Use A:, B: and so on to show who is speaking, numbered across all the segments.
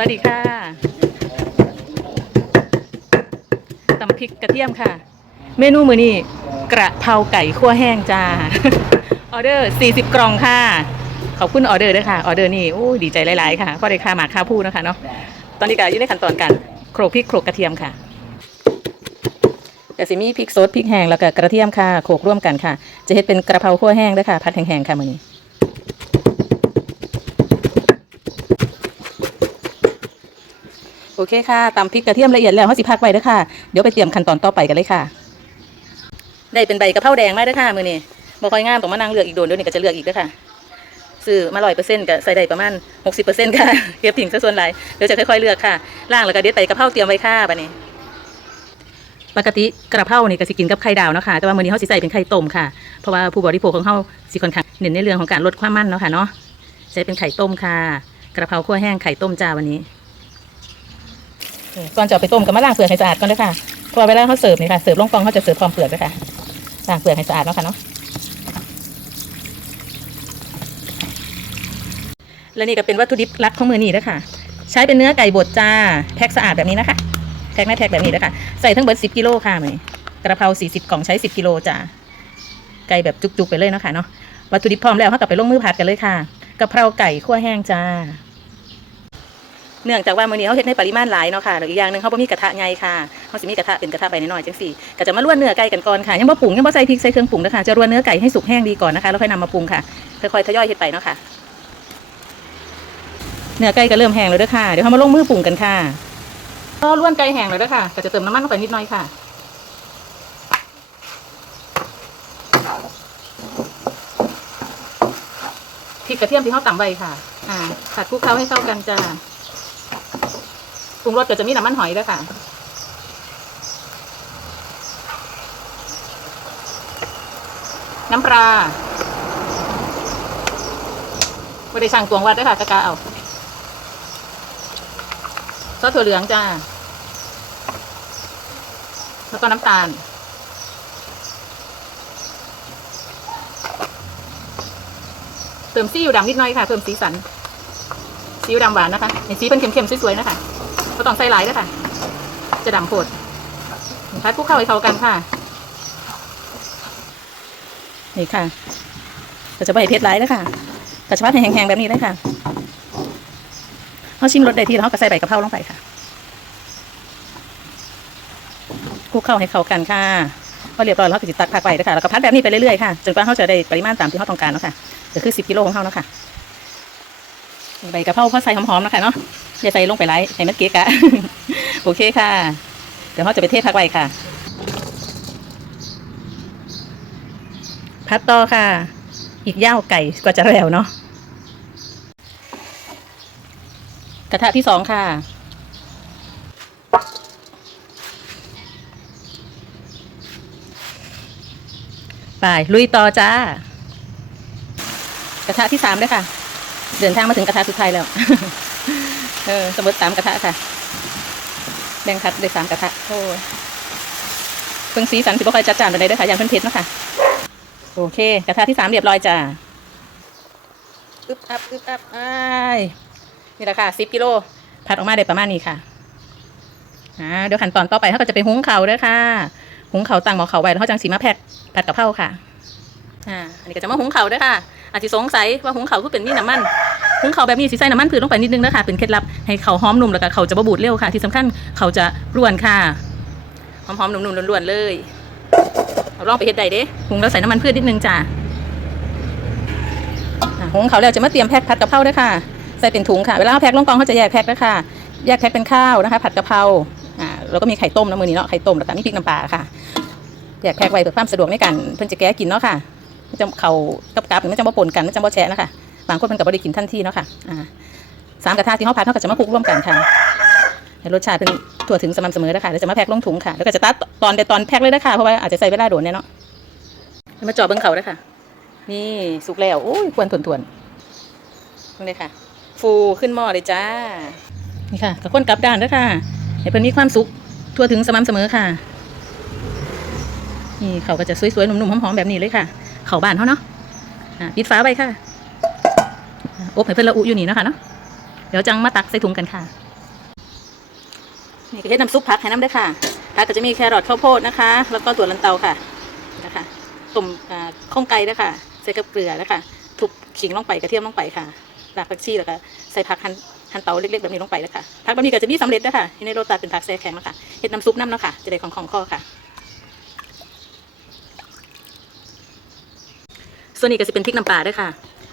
A: วัสดีค่ะตำพริกกระเทียมค่ะ เมนูมือนี้กระเพราไก่คั่วแห้งจ้า ออเดอร์ 40 กล่องค่ะ ขอบคุณออเดอร์ด้วยค่ะ ออเดอร์นี่โอ้ดีใจหลายๆค่ะพราะได้ค่าหมากค่าพูนะคะเนาะ ตอนนี้ก็อยู่ในขั้นตอนการโขลกพริกโขลกกระเทียมค่ะกะสิมีพริกสดพริกแห้งแล้วก็กระเทียมค่ะโขลกร่วมกันค่ะ จะเฮ็ดเป็นกระเพราคั่วแห้งด้วยค่ะ พัดแห้งๆค่ะมื้อนี้ โอเคค่ะตำพริกกระเทียมละเอียดแล้วเขาสิพักไว้เด้อค่ะ เดี๋ยวไปเตรียมขั้นตอนต่อไปกันเลยค่ะ ได้เป็นใบกระเพราแดงมาเด้อค่ะมือนี้บ่ค่อยงามต้องมานั่งเลือกอีกโดนเดี๋ยวนี้ก็จะเลือกอีกเด้อค่ะซื้อมา100%ก็ใส่ได้ประมาณ60%ค่ะเก็บทิ้งซะส่วนหลายเดี๋ยวจะค่อยๆเลือกค่ะล่างแล้วก็เด็ดไปกระเพราเตรียมไว้ค่ะบัดนี้ ปกติกระเพรานี่ก็สิกินกับไข่ดาวเนาะค่ะแต่ว่ามื้อนี้เฮาสิใส่เป็นไข่ต้มค่ะเพราะว่าผู้บริโภคของเฮาสิค่อนข้างเน้นในเรื่องของการลดความมันเนาะค่ะเนาะใช้เป็นไข่ต้มค่ะ กระเพราคั่วแห้งไข่ต้มจ้าวันนี้ ก่อนจะเอาไปต้มก็มาล้างเปลือกให้สะอาดก่อนด้วยค่ะพราะว่าเวลาเขาเสิร์ฟนี่ค่ะเสิร์ฟลงกองเขาจะเสิร์ฟพร้อมเปลือกด้วยค่ะล้างเปลือกให้สะอาดแล้วค่ะเนาะและนี่ก็เป็นวัตถุดิบหลักของมือนี้นะคะใช้เป็นเนื้อไก่บดจ้าแพ็คสะอาดแบบนี้นะคะแพ็คในแพ็คแบบนี้นะคะใส่ทั้งเบิด10กิโลค่ะมือนี้กระเพรา40กล่องใช้10กิโลจ้าไก่แบบจุกๆไปเลยเนาะคะเนาะวัตถุดิบพร้อมแล้วเขากลับไปลงมือผัดกันเลยค่ะกะเพราไก่คั่วแห้งจ้า เนื่องจากว่ามื้อนี้เขาเฮ็ดในปริมาณหลายเนาะค่ะแล้วอีกอย่างหนึงเขาบ่มีกระทะใหญ่ค่ะเขาสิมีกระทะเป็นกระทะใบน้อยๆจังซี่ก็จะมาลวนเนื้อไก่กันก่อนค่ะยังบ่ปรุงยังบ่ใส่พริกใส่เครื่องปรุงนะคะจะลวนเนื้อไก่ให้สุกแห้งดีก่อนนะคะแล้วค่อยนำมาปรุงค่ะค่อยๆทยอยเฮ็ดไปเนาะค่ะเนื้อไก่ก็เริ่มแห้งแล้วเด้อค่ะเดี๋ยวเรามาลงมือปรุงกันค่ะก็ล้วนไก่แห้งแล้วเด้อค่ะก็จะเติมน้ำมันลงไปนิดหน่อยค่ะพริกกระเทียมที่เขาตำไว้ค่ะ อ่าผัดคลุกเคล้าให้เข้ากันจ้า ปรุงรสก็จะมีน้ำมันหอยด้วยค่ะ น้ำปลาไม่ได้สั่งตวงวัดด้วยค่ะกะกาเอาซอสถั่วเหลืองจ้า แล้วก็น้ำตาล เติมซีอิ๊วดำนิดหน่อยค่ะ เพิ่มสีสันซีอิ๊วดำหวานนะคะในสีเป็นเค็มๆ สวยๆ นะคะ ก็ต้องใส่หลายด้วยค่ะ จะดำโผดพัดคลุกเข้าให้เข้ากันค่ะ นี่ค่ะก็จะไม่ให้เผ็ดร้แล้วค่ะกระชับแห้งๆแบบนี้เลยค่ะเขาชิมรสได้ที่แล้วเขาก็ใส่ใบกะเพราลงไปค่ะคลุกเข้าให้เข้ากันค่ะพอเรียบร้อยแล้วก็จะตักผักไปเลยค่ะแล้วก็พัดแบบนี้ไปเรื่อยๆค่ะจนกว่าเขาจะได้ปริมาณตามที่เขาต้องการแล้วค่ะก็คือ10กิโลของเขาแล้วค่ะใบกะเพราเขาใส่หอมๆนะคะเนาะ อย่าใส่ลงไปไล่ให้มันเก๊กะโอเคค่ะ เดี๋ยวเขาจะไปเทผักไว้ค่ะ พัดต่อค่ะ อีกย่าวไก่กว่าจะแล้วเนาะกระทะที่สองค่ะ ไป ลุยต่อจ้า กระทะที่สามด้วยค่ะ เดินทางมาถึงกระทะสุดท้ายแล้ว ออสมมติสามกระทะค่ะ แบ่งพัดได้สามกระทะโอ้ยเพิ่งสีสันสิบ่ค่อยจัดจานไปเลยด้วยค่ะยางเพิ่นเผ็ดเนาะค่ะโอเค กระทะที่สามเรียบร้อยจ้าอึบอับอึบอับอ้ายนี่แหละค่ะสิบกิโลผัดออกมาได้ประมาณนี้ค่ะอ่าเดี๋ยวขั้นตอนต่อไปเขาก็จะไปหุงเขาด้วยค่ะหุงเขาตั้งหม้อเขาไว้แล้วเขาจังสีมาแพ็คผัดกะเพราค่ะอ่าอันนี้ก็จะมาหุงเขาด้วยค่ะอาจจะสงสัยว่าหุงเขาคือเป็นมีน้ำมัน หุงเขาแบบนี้สิใส่น้ำมันพืชลงไปนิดนึงนะคะเป็นเคล็ดลับให้เขาหอมนุ่มแล้วก็เขาจะบะบูดเร็วค่ะ ที่สำคัญเขาจะร่วนค่ะหอมๆนุ่มๆล้วนๆเลยเอาลองไปเฮ็ดได้เด้หุงแล้วใส่น้ำมันพืชนิดนึงจ้าหุงเขาแล้วจะมาเตรียมแพ็คผัดกะเพราด้วยค่ะใส่เป็นถุงค่ะเวลาเขาแพ็คลงกองเขาจะแยกแพ็คด้วยค่ะแยกแพ็คเป็นข้าวนะคะ ผัดกะเพราอ่าแล้วก็มีไข่ต้มนะมือนี้เนาะไข่ต้มแล้วก็มีพริกน้ำปลาค่ะแยกแพ็คไว้เพื่อความสะดวกในการเพิ่นจะแก้กินเนาะค่ะมันจะเขากับกับมันจะมาปนกันมันจะมาแฉะนะคะ บางคนมันก็บ่ได้กินทันทีเนาะค่ะอ่าสามกระทะที่เขาผัดเขาก็จะมาคลุกร่วมกันค่ะให้รสชาติเป็นทั่วถึงสม่ำเสมอนะคะแล้วจะมาแพ็คลงถุงค่ะ แล้วก็จะตัดตอนแต่ตอนแพ็คเลยนะคะเพราะว่าอาจจะใส่เวลาโดนเนี่ยเนาะมาจาะเบิ้งเขาเลยค่ะ นี่สุกแล้วโอ้ยควรถ่วนๆนี่เลยค่ะ ฟูขึ้นหม้อเลยจ้า นี่ค่ะกับคนกลับด้านด้วยค่ะให้เพิ่นมีความสุกทั่วถึงสม่ำเสมอค่ะ นี่เขาก็จะสวยๆหนุ่มๆหอมๆแบบนี้เลยค่ะ เขาบ้านเขาเนาะอะปิดฟ้าไว้ค่ะ อ่อบให้เพิ่นละอุอยู่นี่นะคะเนาะเดี๋ยวจังมาตักใส่ถุงกันค่ะ นี่ก็เฮ็ดน้ำซุปผักให้น้ำด้วยค่ะผักก็จะมีแครอทข้าวโพดนะคะ แล้วก็ถั่วลันเตาค่ะนะคะต้มอ่าข้องไก่ด้วยค่ะ ใส่กับเกลือนะคะทุบขิงลงไปกระเทียมลงไปค่ะรากผักชีแล้วก็ใส่ผักหั่นหั่นเตาเล็กๆแบบนี้ลงไปแล้วค่ะผักแบบนี้ก็จะมีสำเร็จนะคะที่ในโรตาเป็นผักแซ่แข็งแล้วค่ะเฮ็ดน้ำซุปน้ำเนาะค่ะ จะได้ของของคอค่ะ ส่วนนี้ก็จะเป็นพริกน้ำปลาด้วยค่ะ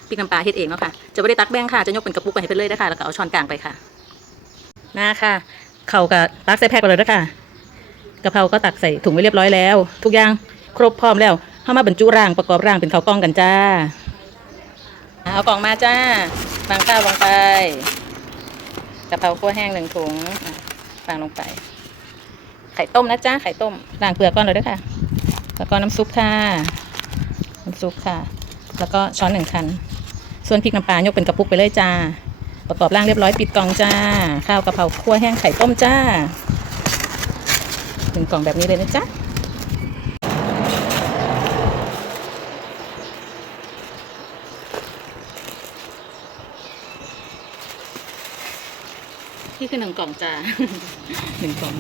A: พริกน้ำปลาเฮ็ดเองเนาะค่ะ จะไม่ได้ตักแบ่งค่ะ จะยกเป็นกระปุกไปให้เพิ่อนเลยนะคะแล้วก็เอาช้อนกลางไปค่ะมาค่ะ เขากับตักใส่แพ็คไปเลยด้วยค่ะกะเพราก็ตักใส่ถุงไว้เรียบร้อยแล้ว ทุกอย่างครบพร้อมแล้วเข้ามาบรรจุร่างประกอบร่างเป็นข้าวกล้องกันจ้า เอากล่องมาจ้าวางข้าววางไปกะเพราคั่วแห้งหนึ่งถุงวางลงไป ไข่ต้มนะจ้าไข่ต้มล้างเปลือกก่อนเลยด้วยค่ะ แล้วก็น้ำซุปค่ะ น้ำซุปค่ะ แล้วก็ช้อนหนึ่งคัน ส่วนพริกน้ำปลายกเป็นกระปุกไปเลยจ้า ประกอบร่างเรียบร้อยปิดกล่องจ้า ข้าวกะเพราคั่วแห้งไข่ต้มจ้าถึงกล่องแบบนี้เลยนะจ๊ะนี่คือหนึ่งกล่องจ้าหนึ่งกล่อง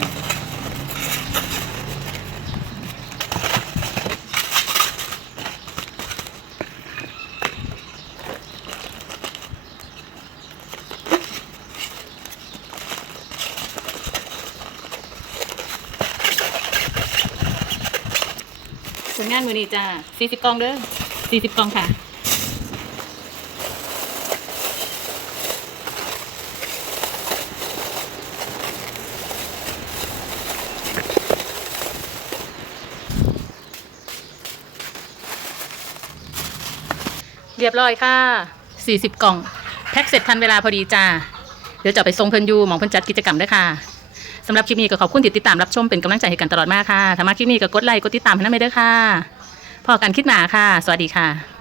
A: ผลงานมือนี้จ้าสี่สิบกล่องเด้อสี่สิบกล่องค่ะเรียบร้อยค่ะ 40 กล่อง แพ็คเสร็จทันเวลาพอดีจ้า เดี๋ยวจะไปส่งเพิ่นอยูหมองเพิ่นจัดกิจกรรมด้วยค่ะ สำหรับคลิปนี้ก็ขอบคุณที่ติดตามรับชมเป็นกำลังใจให้กันตลอดมากค่ะถ้ามาคลิปนี้ก็กดไลค์กดติดตามให้น้ำเมเด้อค่ะพอกันคลิดหนาค่ะ สวัสดีค่ะ